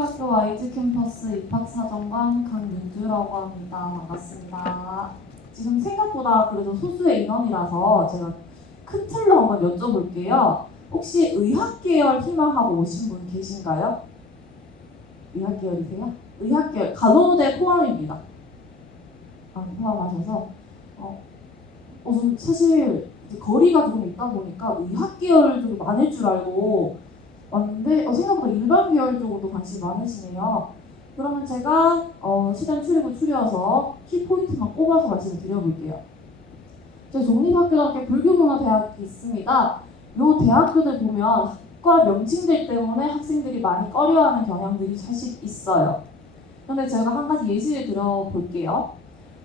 서울대학교 YG 캠퍼스 입학사정관 강윤주라고 합니다. 반갑습니다. 지금 생각보다 그래도 소수의 인원이라서 제가 큰 틀로 한번 여쭤볼게요. 혹시 의학 계열 희망하고 오신 분 계신가요? 의학 계열이세요? 의학 계열 간호대 포함입니다. 아, 포함하셔서 어, 어, 좀 사실 거리가 좀 있다 보니까 의학 계열들이 많을 줄 알고 왔는데 어, 생각보다 일반 계열 쪽으로도 관심이 많으시네요. 그러면 제가 어, 시간 추리고 추려서 키 포인트만 꼽아서 말씀을 드려볼게요. 저희 종립학교답게 불교문화 대학이 있습니다. 이 대학교들 보면 학과 명칭들 때문에 학생들이 많이 꺼려하는 경향들이 사실 있어요. 근데 제가 한 가지 예시를 들어볼게요.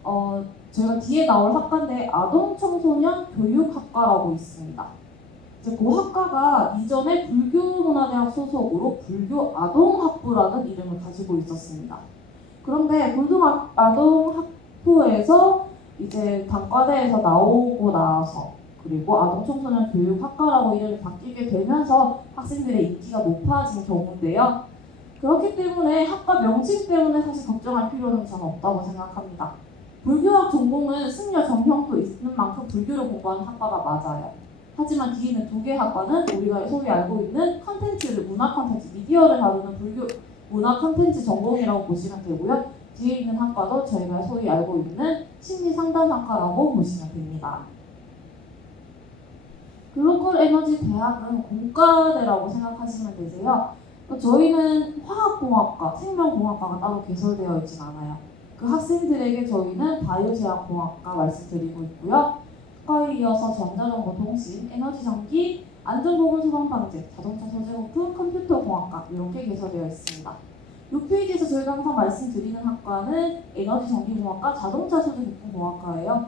어, 저희가 뒤에 나올 학과인데 아동 청소년 교육학과라고 있습니다. 이제 그 학과가 이전에 불교문화대학 소속으로 불교 아동학부라는 이름을 가지고 있었습니다. 그런데 불교 아동학부에서 이제 단과대에서 나오고 나서 그리고 아동청소년 교육학과라고 이름이 바뀌게 되면서 학생들의 인기가 높아진 경우인데요. 그렇기 때문에 학과 명칭 때문에 사실 걱정할 필요는 저는 없다고 생각합니다. 불교학 전공은 승려 정형도 있는 만큼 불교를 공부하는 학과가 맞아요. 하지만 뒤에 있는 두 개 학과는 우리가 소위 알고 있는 컨텐츠를 문화 컨텐츠, 미디어를 다루는 불교 문화 컨텐츠 전공이라고 보시면 되고요. 뒤에 있는 학과도 저희가 소위 알고 있는 심리 상담학과라고 보시면 됩니다. 글로컬 에너지 대학은 공과대라고 생각하시면 되세요. 또 저희는 화학공학과, 생명공학과가 따로 개설되어 있진 않아요. 그 학생들에게 저희는 바이오제약공학과 말씀드리고 있고요. 학과에 이어서 전자정보 통신, 에너지전기, 안전보건 소방방재, 자동차 소재부품, 컴퓨터 공학과 이렇게 개설되어 있습니다. 이 페이지에서 저희가 항상 말씀드리는 학과는 에너지 전기공학과, 자동차 소재부품공학과예요.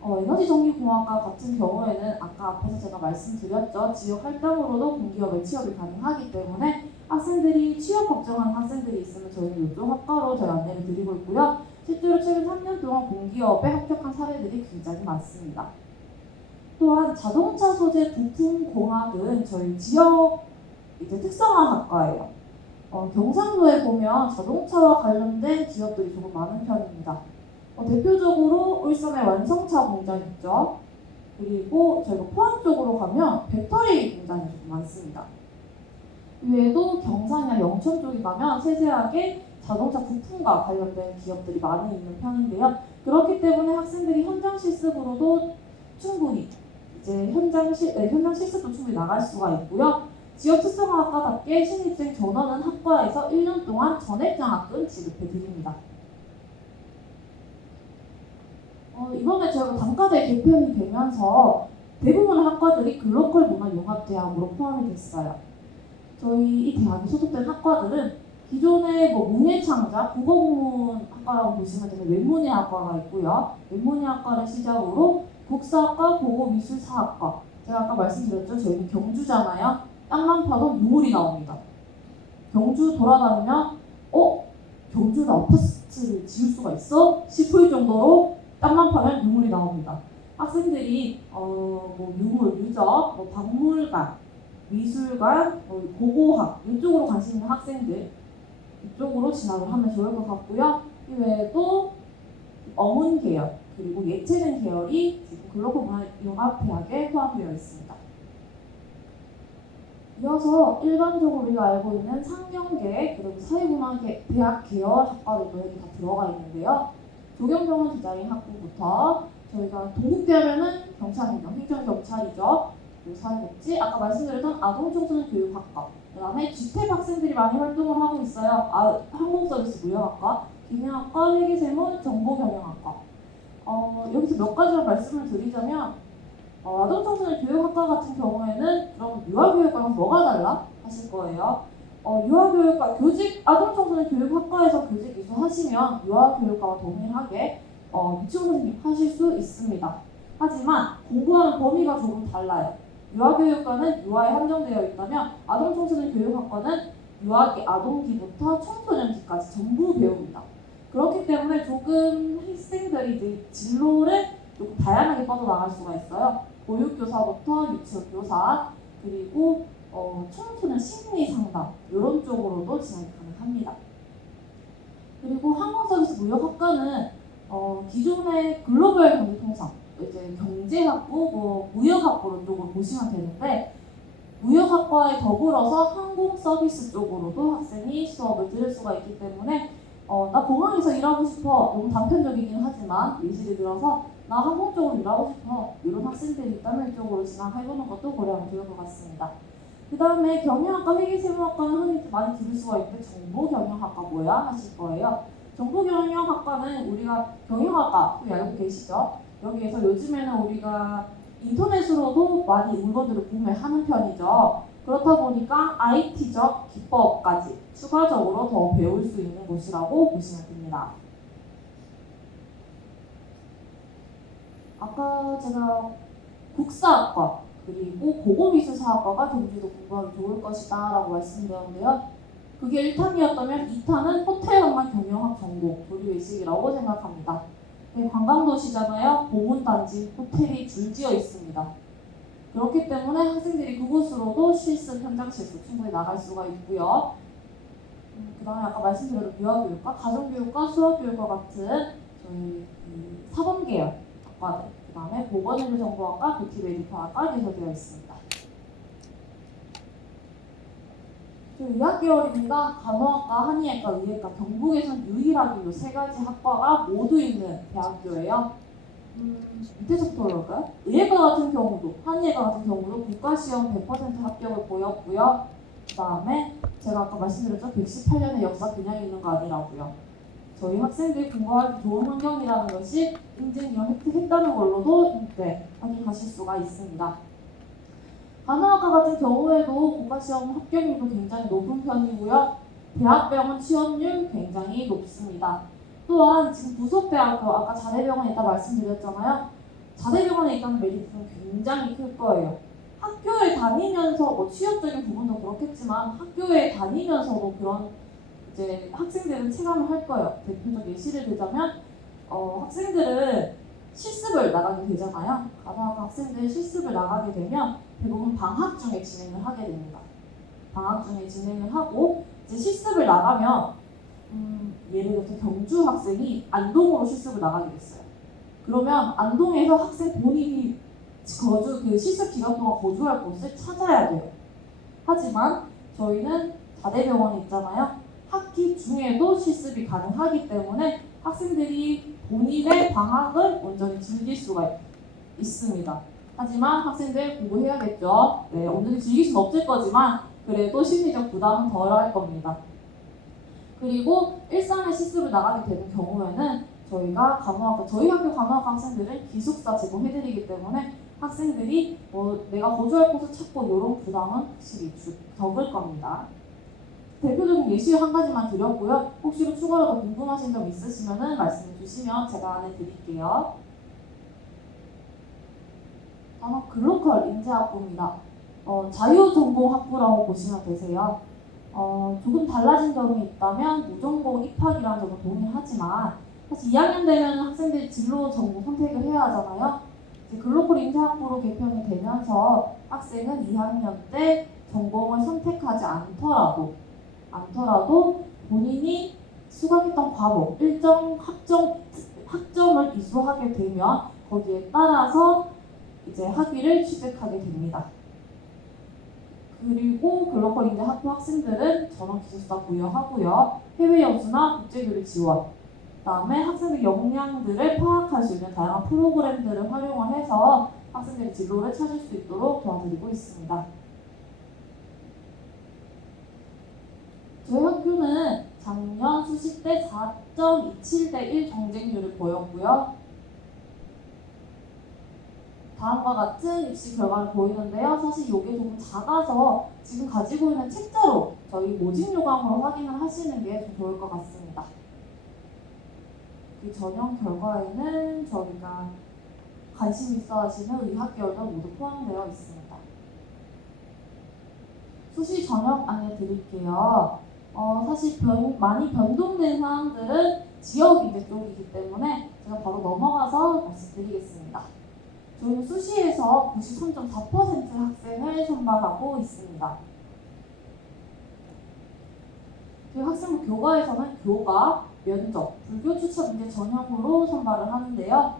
어, 에너지 전기공학과 같은 경우에는 아까 앞에서 제가 말씀드렸죠. 지역 할당으로도 공기업에 취업이 가능하기 때문에 학생들이 취업 걱정하는 학생들이 있으면 저희는 이쪽 학과로 저희 안내를 드리고 있고요. 실제로 최근 3년 동안 공기업에 합격한 사례들이 굉장히 많습니다. 또한 자동차 소재 부품 공학은 저희 지역 이제 특성화 학과예요. 어, 경상도에 보면 자동차와 관련된 기업들이 조금 많은 편입니다. 어, 대표적으로 울산에 완성차 공장 있죠. 그리고 저희가 포항 쪽으로 가면 배터리 공장이 조금 많습니다. 이외에도 경산이나 영천 쪽에 가면 세세하게 자동차 부품과 관련된 기업들이 많이 있는 편인데요. 그렇기 때문에 학생들이 현장 실습으로도 충분히 이제 현장 실 네, 현장 실습도 충분히 나갈 수가 있고요. 지역 특성화학과답게 신입생 전원은 학과에서 1년 동안 전액 장학금 지급해 드립니다. 어, 이번에 저희가 단과대 개편이 되면서 대부분의 학과들이 글로컬 문화 융합 대학으로 포함이 됐어요. 저희 이 대학에 소속된 학과들은 기존의 뭐 문예창자, 국어국문학과라고 보시면 되는 외문예학과가 있고요. 외문예학과를 시작으로 국사학과, 국어미술사학과. 제가 아까 말씀드렸죠. 저희는 경주잖아요. 땅만 파도 유물이 나옵니다. 경주 돌아다니면 어? 경주는 아파트를 지을 수가 있어? 싶을 정도로 땅만 파면 유물이 나옵니다. 학생들이 어, 뭐 유물, 유적, 뭐 박물관, 미술관, 뭐 고고학 이쪽으로 관심 있는 학생들 이쪽으로 진학을 하면 좋을 것 같고요. 이외에도 어문 계열 그리고 예체능 계열이 글로벌 문화융합대학에 포함되어 있습니다. 이어서 일반적으로 우리가 알고 있는 상경계 그리고 사회문화대학 계열 학과들도 여기 다 들어가 있는데요. 조경병원 디자인 학부부터 저희가 동국대하면은 경찰이죠. 행정경찰이죠. 사회복지, 아까 말씀드렸던 아동청소년 교육학과, 그 다음에 주택 학생들이 많이 활동을 하고 있어요. 아, 항공서비스 무역학과, 기능학과, 회계세무, 정보경영학과. 어, 여기서 몇 가지만 말씀을 드리자면 어, 아동청소년 교육학과 같은 경우에는 그럼 유아교육과는 뭐가 달라? 하실 거예요. 어, 유아교육과 교직 아동청소년 교육학과에서 교직 이수하시면 유아교육과와 동일하게 어, 유치원 선생님 하실 수 있습니다. 하지만 공부하는 범위가 조금 달라요. 유아교육과는 유아에 한정되어 있다면 아동청소년 교육학과는 유아기 아동기부터 청소년기까지 전부 배웁니다. 그렇기 때문에 조금 학생들이 이제 진로를 조금 다양하게 뻗어나갈 수가 있어요. 보육교사부터 유치원교사 그리고 어, 청소년 심리 상담 이런 쪽으로도 진행이 가능합니다. 합니다. 그리고 항공서비스 무역학과는 어, 기존의 글로벌 경제통상, 이제 경제학부, 뭐 무역학부 쪽으로 보시면 되는데 무역학과에 더불어서 항공 서비스 쪽으로도 학생이 수업을 들을 수가 있기 때문에 어, 나 공항에서 일하고 싶어 너무 단편적이긴 하지만 예시를 들어서 나 항공 쪽으로 일하고 싶어 이런 학생들이 있다면 이쪽으로 진학해보는 것도 고려하면 좋을 것 같습니다. 그 다음에 경영학과 회계세무학과는 흔히 많이 들을 수가 있는데 정보경영학과 뭐야 하실 거예요. 정보경영학과는 우리가 경영학과 또 알고 계시죠? 여기에서 요즘에는 우리가 인터넷으로도 많이 물건들을 구매하는 편이죠. 그렇다 보니까 IT적 기법까지 추가적으로 더 배울 수 있는 곳이라고 보시면 됩니다. 아까 제가 국사학과 그리고 고고미술사학과가 경기도 공부하기 좋을 것이다 라고 말씀드렸는데요. 그게 1탄이었다면 2탄은 호텔 관광 경영학 전공 교류의식이라고 생각합니다. 네, 관광도시잖아요. 보문단지 호텔이 줄지어 있습니다. 그렇기 때문에 학생들이 그곳으로도 실습, 현장 실습 충분히 나갈 수가 있고요. 음, 그 다음에 아까 말씀드린 유아교육과 가정교육과 수학교육과 같은 저희 그 사범계열 학과들, 그 다음에 보건의료정보학과, 뷰티메디컬학과 개설되어 있습니다. 저 의학계열입니다. 간호학과, 한의학과, 의학과, 경북에서는 유일하게 이 세 가지 학과가 모두 있는 대학교예요. 음, 밑에서부터 올라올까요? 의예과 같은 경우도, 한의예과 같은 경우도 국가시험 100% 합격을 보였고요. 그 다음에 제가 아까 말씀드렸죠? 118년의 역사 그냥 있는 거 아니라고요. 저희 학생들이 공부하기 좋은 환경이라는 것이 인증이형 획득했다는 걸로도 네, 확인하실 수가 있습니다. 간호학과 같은 경우에도 국가시험 합격률도 굉장히 높은 편이고요. 대학병원 취업률 굉장히 높습니다. 또한 지금 부속대학교 아까 자대병원에 있다 말씀드렸잖아요. 자대병원에 있다는 메리트는 굉장히 클 거예요. 학교에 다니면서 뭐 취업적인 부분도 그렇겠지만 학교에 다니면서도 그런 이제 학생들은 체감을 할 거예요. 대표적 예시를 들자면 어, 학생들은 실습을 나가게 되잖아요. 간호학과 학생들 실습을 나가게 되면 대부분 방학 중에 진행을 하게 됩니다. 방학 중에 진행을 하고 이제 실습을 나가면 음, 예를 들어서 경주 학생이 안동으로 실습을 나가게 됐어요. 그러면 안동에서 학생 본인이 거주 그 실습 기간 동안 거주할 곳을 찾아야 돼요. 하지만 저희는 자대병원에 있잖아요. 학기 중에도 실습이 가능하기 때문에 학생들이 본인의 방학을 온전히 즐길 수가 있습니다. 하지만 학생들 공부해야겠죠. 네, 온전히 즐길 수는 없을 거지만 그래도 심리적 부담은 덜할 겁니다. 그리고 일상의 실습을 나가게 되는 경우에는 저희가 간호학과 저희 학교 간호학과 학생들은 기숙사 제공해드리기 때문에 학생들이 뭐 내가 거주할 곳을 찾고 이런 부담은 확실히 주- 적을 겁니다. 대표적인 예시 한 가지만 드렸고요. 혹시 추가로 더 궁금하신 점 있으시면 말씀해 주시면 제가 안내 드릴게요. 단어 글로컬 인재 학부입니다. 어, 자유전공 학부라고 보시면 되세요. 어, 조금 달라진 점이 있다면 무전공 입학이라는 점은 동의하지만 사실 2학년 되면 학생들이 진로 전공 선택을 해야 하잖아요. 이제 글로컬 인재학부로 개편이 되면서 학생은 2학년 때 전공을 선택하지 않더라도 않더라도 본인이 수강했던 과목 일정 학점 학점을 이수하게 되면 거기에 따라서 이제 학위를 취득하게 됩니다. 그리고 글로컬 인재 학부 학생들은 전원 기숙사 부여하고요. 해외 연수나 국제교류 지원, 그다음에 학생들 역량들을 파악할 수 있는 다양한 프로그램들을 활용을 해서 학생들이 진로를 찾을 수 있도록 도와드리고 있습니다. 저희 학교는 작년 수시 때 4.27대 1 경쟁률을 보였고요. 다음과 같은 입시 결과를 보이는데요. 사실 이게 조금 작아서 지금 가지고 있는 책자로 저희 모집 요강으로 확인을 하시는 게 좀 좋을 것 같습니다. 그 전형 결과에는 저희가 관심 있어 하시는 의학 계열도 모두 포함되어 있습니다. 수시 전형 안내 드릴게요. 어, 사실 변, 많이 변동된 사항들은 지역 인재 쪽이기 때문에 제가 바로 넘어가서 말씀드리겠습니다. 저희는 수시에서 93.4% 학생을 선발하고 있습니다. 저희 학생부 교과에서는 교과, 면접, 불교 추천 문제 전형으로 선발을 하는데요.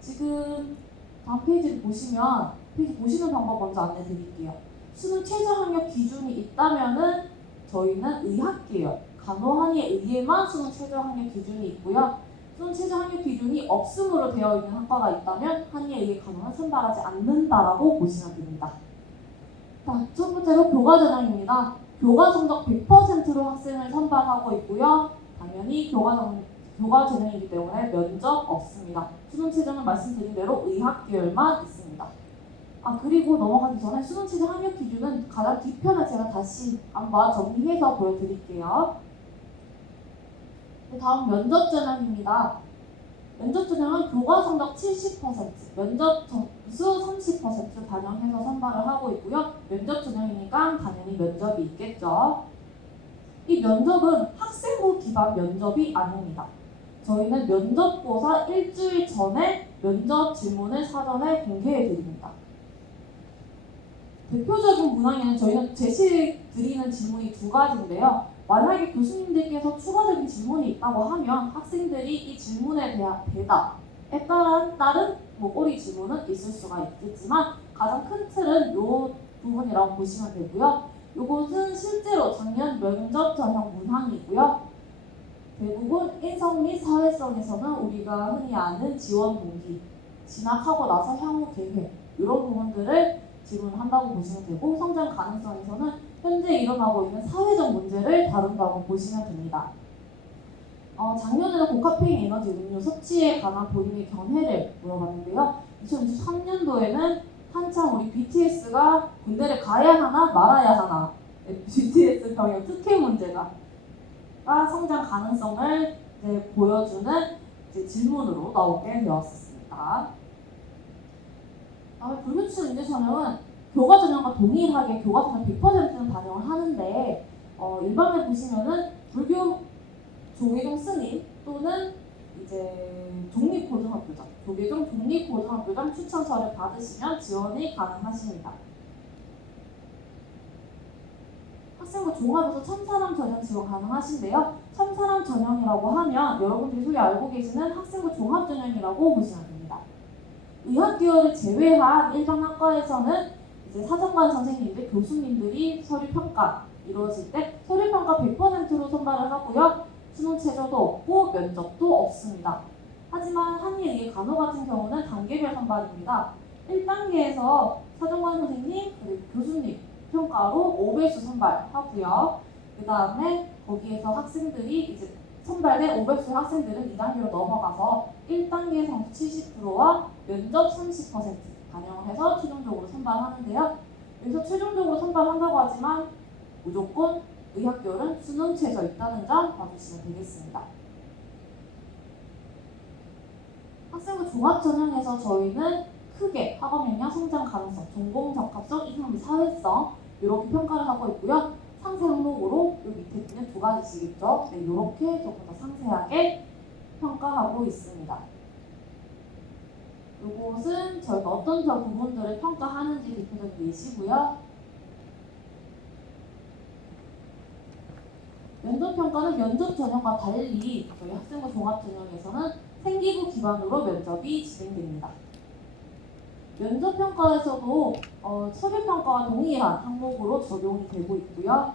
지금 다음 페이지를 보시면 페이지 보시는 방법 먼저 안내 드릴게요. 수능 최저 학력 기준이 있다면은 저희는 의학계열, 간호한의에 의해만 수능 최저 학력 기준이 있고요. 수능 최저 학력 기준이 없음으로 되어 있는 학과가 있다면 한의에 의해 간호는 선발하지 않는다라고 보시면 됩니다. 자, 첫 번째로 교과 전형입니다. 교과 성적 100%로 학생을 선발하고 있고요. 당연히 교과 전, 교과 전형이기 때문에 면접 없습니다. 수능 최저는 말씀드린 대로 의학 계열만 있습니다. 아 그리고 넘어가기 전에 수능 최저 학력 기준은 가장 뒤편에 제가 다시 한번 정리해서 보여드릴게요. 네, 다음 면접 전형입니다. 면접 전형은 교과 성적 70%, 면접 점수 30% 반영해서 선발을 하고 있고요. 면접 전형이니까 당연히 면접이 있겠죠. 이 면접은 학생부 기반 면접이 아닙니다. 저희는 면접보사 일주일 전에 면접 질문을 사전에 공개해 드립니다. 대표적인 문항에는 저희는 제시 드리는 질문이 두 가지인데요. 만약에 교수님들께서 추가적인 질문이 있다고 하면 학생들이 이 질문에 대한 대답에 따른 다른 뭐 꼬리 질문은 있을 수가 있겠지만 가장 큰 틀은 이 부분이라고 보시면 되고요. 이것은 실제로 작년 면접 전형 문항이고요. 대부분 인성 및 사회성에서는 우리가 흔히 아는 지원 동기, 진학하고 나서 향후 계획 이런 부분들을 질문한다고 보시면 되고 성장 가능성에서는 현재 일어나고 있는 사회적 문제를 다룬다고 보시면 됩니다. 어, 작년에는 고카페인 에너지 음료 섭취에 관한 본인의 견해를 물어봤는데요. 2023년도에는 한참 우리 BTS가 군대를 가야 하나 말아야 하나 네, BTS 병역 특혜 문제가 가 성장 가능성을 이제 보여주는 이제 질문으로 나오게 되었습니다. 다음에 불교추천 인재 전형은 교과 전형과 동일하게 교과 전형 100%는 반영을 하는데 어, 일반에 보시면은 불교 조계종 스님 또는 이제 독립고등학교장, 조계종 독립고등학교장 추천서를 받으시면 지원이 가능하십니다. 학생부 종합에서 천사람 전형 지원 가능하신데요. 천사람 전형이라고 하면 여러분들이 소위 알고 계시는 학생부 종합 전형이라고 보시면 됩니다. 의학 계열을 제외한 일반 학과에서는 이제 사정관 선생님들, 교수님들이 서류 평가 이루어질 때 서류 평가 100%로 선발을 하고요. 수능 최저도 없고 면접도 없습니다. 하지만 한의의 간호 같은 경우는 단계별 선발입니다. 1단계에서 사정관 선생님 그리고 교수님 평가로 5배수 선발하고요. 그 다음에 거기에서 학생들이 이제 선발된 500수 학생들은 2단계로 넘어가서 1단계 성적 70%와 면접 30% 반영을 해서 최종적으로 선발하는데요. 여기서 최종적으로 선발한다고 하지만 무조건 의학교는 수능 최저 있다는 점 봐주시면 되겠습니다. 학생부 종합 전형에서 저희는 크게 학업 역량, 성장 가능성, 전공 적합성, 이상 및 사회성 이렇게 평가를 하고 있고요. 상세 항목으로 이 밑에 있는 두 가지시겠죠. 네, 이렇게 조금 더 상세하게 평가하고 있습니다. 이것은 저희가 어떤 저 부분들을 평가하는지 대표적인 예시고요. 면접 평가는 면접 전형과 달리 저희 학생부 종합 전형에서는 생기부 기반으로 면접이 진행됩니다. 면접 평가에서도 어, 서류 평가와 동일한 항목으로 적용이 되고 있고요.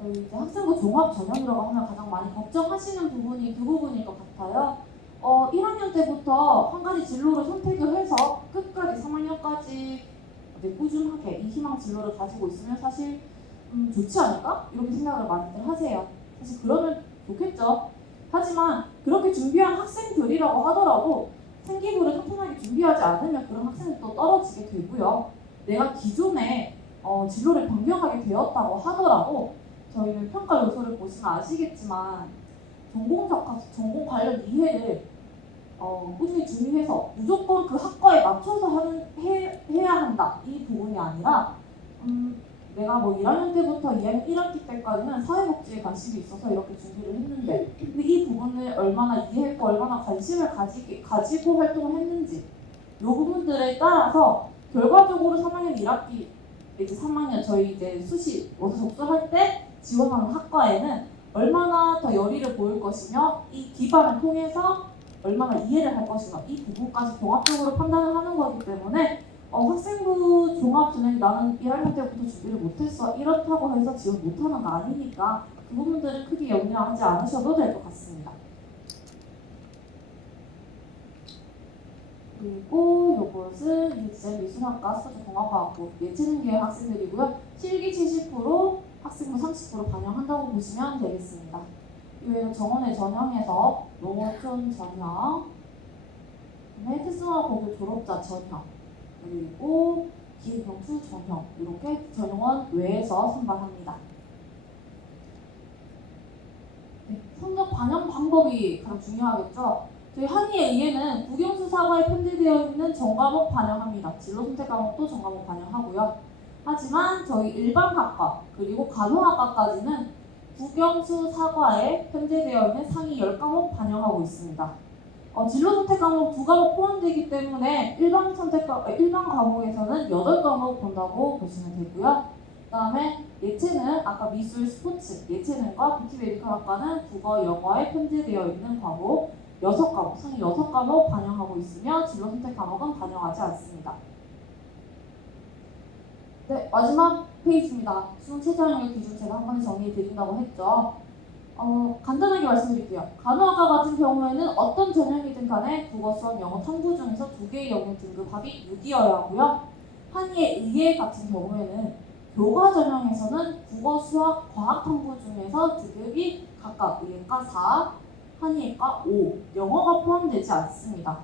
저희 이제 학생부 종합 전형이라고 하면 가장 많이 걱정하시는 부분이 그 부분일 것 같아요. 어, 1학년 때부터 한 가지 진로를 선택을 해서 끝까지 3학년까지 꾸준하게 이 희망 진로를 가지고 있으면 사실 음, 좋지 않을까? 이렇게 생각을 많이들 하세요. 사실 그러면 좋겠죠. 하지만 그렇게 준비한 학생들이라고 하더라도 생기부를 탄탄하게 준비하지 않으면 그런 학생들도 떨어지게 되고요. 내가 기존에 어, 진로를 변경하게 되었다고 하더라도 저희는 평가 요소를 보시면 아시겠지만 전공 적합, 전공 관련 이해를 어, 꾸준히 준비해서 무조건 그 학과에 맞춰서 하는, 해, 해야 한다. 이 부분이 아니라 음, 내가 뭐 1학년 때부터 2학년 1학기 때까지는 사회복지에 관심이 있어서 이렇게 준비를 했는데 근데 이 부분을 얼마나 이해했고 얼마나 관심을 가지, 가지고 활동을 했는지 이 부분들에 따라서 결과적으로 3학년 1학기 이제 3학년 저희 이제 수시 워서 접수할 때 지원하는 학과에는 얼마나 더 열의를 보일 것이며 이 기반을 통해서 얼마나 이해를 할 것이며 이 부분까지 종합적으로 판단을 하는 거기 때문에 어, 학생부 종합 전형이 나는 1학년 때부터 준비를 못했어 이렇다고 해서 지원 못하는 거 아니니까 그 부분들은 크게 염려하지 않으셔도 될 것 같습니다. 그리고 요것은 이제 미술학과 수도공학과학부 예체능 계열 학생들이고요. 실기 70% 학생부 30% 반영한다고 보시면 되겠습니다. 이외에는 정원의 전형에서 농어촌 전형, 특성화 고교 졸업자 전형, 그리고 기획용수 전형 이렇게 전형원 외에서 선발합니다. 네, 성적 반영 방법이 가장 중요하겠죠. 저희 한의에 의해는 국영수 사과에 편제되어 있는 전과목 반영합니다. 진로 선택 과목도 전과목 반영하고요. 하지만 저희 일반학과 그리고 간호학과까지는 국영수 사과에 편제되어 있는 상위 10과목 반영하고 있습니다. 어, 진로 선택 과목 두 과목 포함되기 때문에 일반 선택 과 일반 과목에서는 8과목 본다고 보시면 되고요. 그다음에 예체능 아까 미술 스포츠 예체능과 뷰티 메디컬 학과는 국어 영어에 편제되어 있는 과목 6과목 상위 6과목 반영하고 있으며 진로 선택 과목은 반영하지 않습니다. 네 마지막 페이지입니다. 수능 최저학력 기준 제가 한 번에 정리해 드린다고 했죠. 어, 간단하게 말씀드릴게요. 간호학과 같은 경우에는 어떤 전형이든 간에 국어, 수학, 영어, 탐구 중에서 두 개의 영역 등급합이 6이어야 하고요. 한의의 의예 같은 경우에는 교과 전형에서는 국어, 수학, 과학 탐구 중에서 등급이 각각 의예과 4, 한의과 5, 영어가 포함되지 않습니다.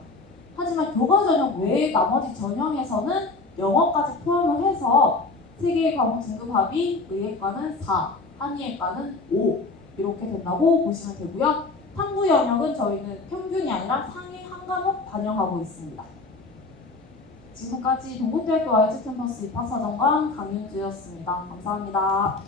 하지만 교과 전형 외의 나머지 전형에서는 영어까지 포함을 해서 세 개의 과목 등급합이 의예과는 4, 한의과는 5 이렇게 된다고 보시면 되고요. 탐구 영역은 저희는 평균이 아니라 상위 한 과목 반영하고 있습니다. 지금까지 동국대학교 YG 캠퍼스 입학사정관 강윤주였습니다. 감사합니다.